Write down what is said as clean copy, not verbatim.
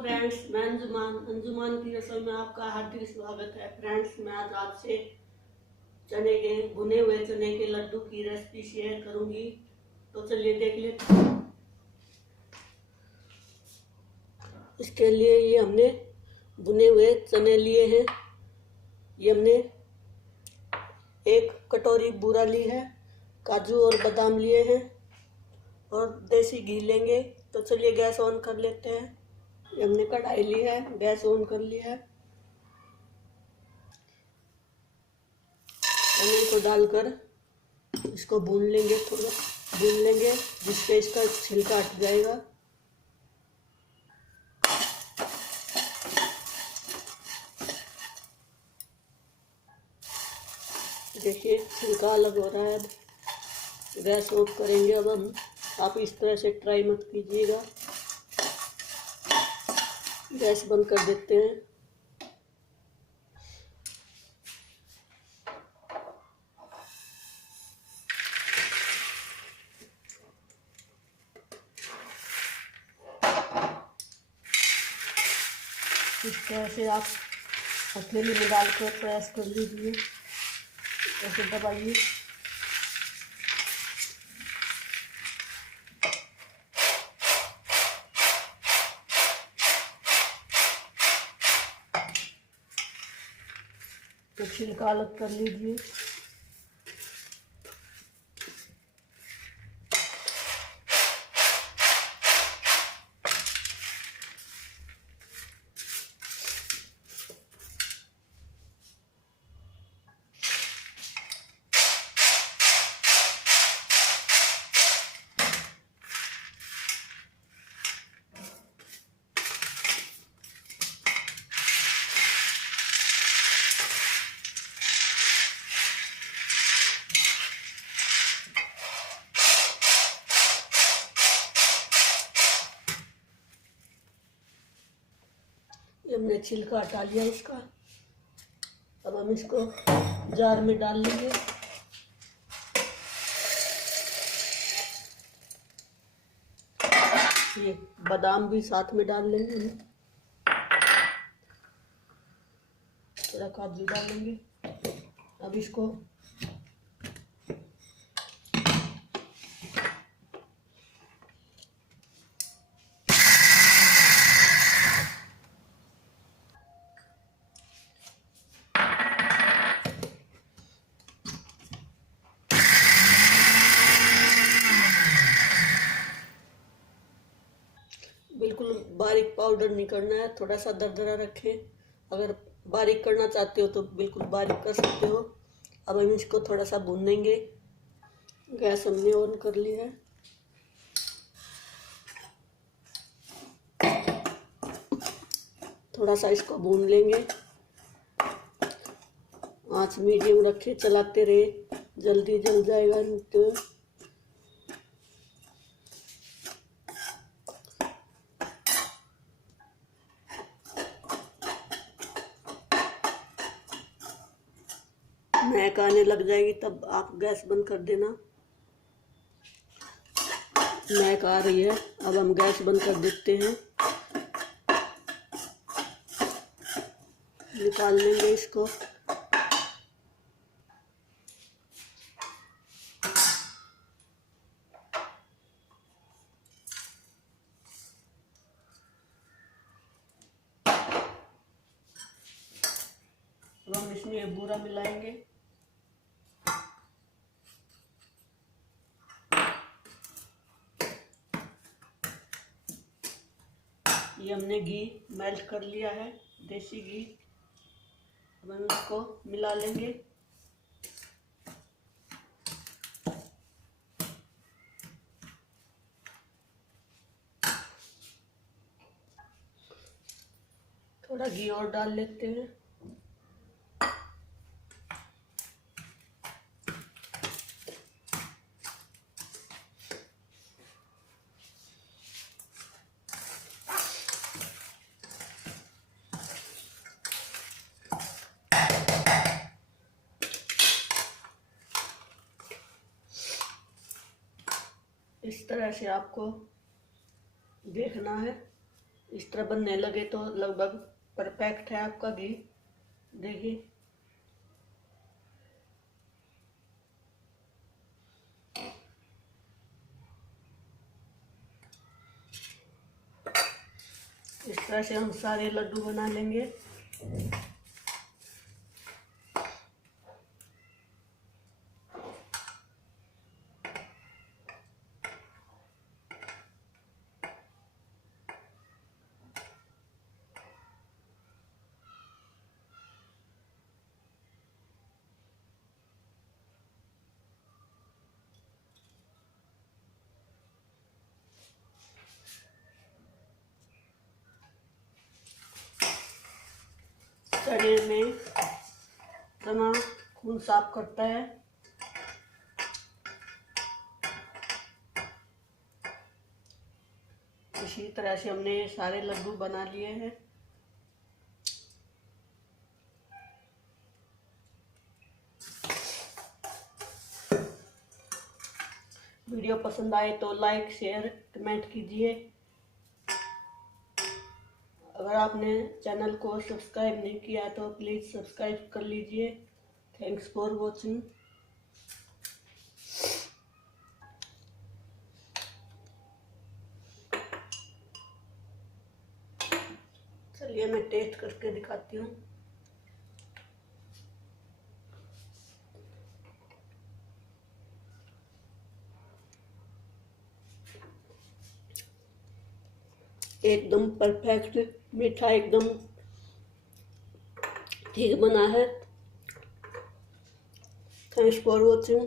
Friends, मैं अंजुमान। अंजुमान की रसोई में आपका हार्दिक स्वागत है। फ्रेंड्स, मैं आज आपसे भुने हुए चने के लड्डू की रेसिपी शेयर करूंगी। तो चलिए देख लेते हैं। इसके लिए ये हमने भुने हुए चने लिए हैं। ये हमने एक कटोरी बूरा ली है, काजू और बादाम लिए हैं और देसी घी लेंगे। तो चलिए गैस ऑन कर लेते हैं। हमने कढ़ाई ली है, गैस ऑन कर लिया है। चने को डालकर इसको भून लेंगे, थोड़ा भून लेंगे जिससे इसका छिलका हट जाएगा। देखिए छिलका अलग हो रहा है। अब गैस ऑफ करेंगे। अब हम आप इस तरह से ट्राई मत कीजिएगा। गैस बंद कर देते हैं। इस तरह से आप हथेली में डालकर प्रेस कर लीजिए, ऐसे दबाइए। तो छिलका अलग कर लीजिए। हमने छिलका हटा लिया इसका। अब हम इसको जार में डाल लेंगे। ये बादाम भी साथ में डाल लेंगे, थोड़ा काजू डाल लेंगे। अब इसको बिल्कुल बारीक पाउडर नहीं करना है, थोड़ा सा दरदरा रखें। अगर बारीक करना चाहते हो तो बिल्कुल बारीक कर सकते हो। अब हम इसको थोड़ा सा भूनेंगे। गैस हमने ऑन कर लिया है। थोड़ा सा इसको भून लेंगे। आंच मीडियम रखे, चलाते रहे, जल्दी जल जाएगा तो। महक आने लग जाएगी तब आप गैस बंद कर देना। महक आ रही है, अब हम गैस बंद कर देते हैं। निकाल लेंगे इसको। अब हम इसमें बूरा मिलाएंगे। ये हमने घी मेल्ट कर लिया है, देसी घी। अब हम इसको मिला लेंगे। थोड़ा घी और डाल लेते हैं। इस तरह से आपको देखना है। इस तरह बनने लगे तो लगभग परफेक्ट है आपका घी। देखिए इस तरह से हम सारे लड्डू बना लेंगे। शरीर में चना खून साफ करता है। इसी तरह से हमने सारे लड्डू बना लिए हैं। वीडियो पसंद आए तो लाइक शेयर कमेंट कीजिए। अगर आपने चैनल को सब्सक्राइब नहीं किया तो प्लीज़ सब्सक्राइब कर लीजिए। Thanks for watching. चलिए मैं टेस्ट करके दिखाती हूँ। एकदम परफेक्ट, मीठा एकदम ठीक बना है। Thanks for watching.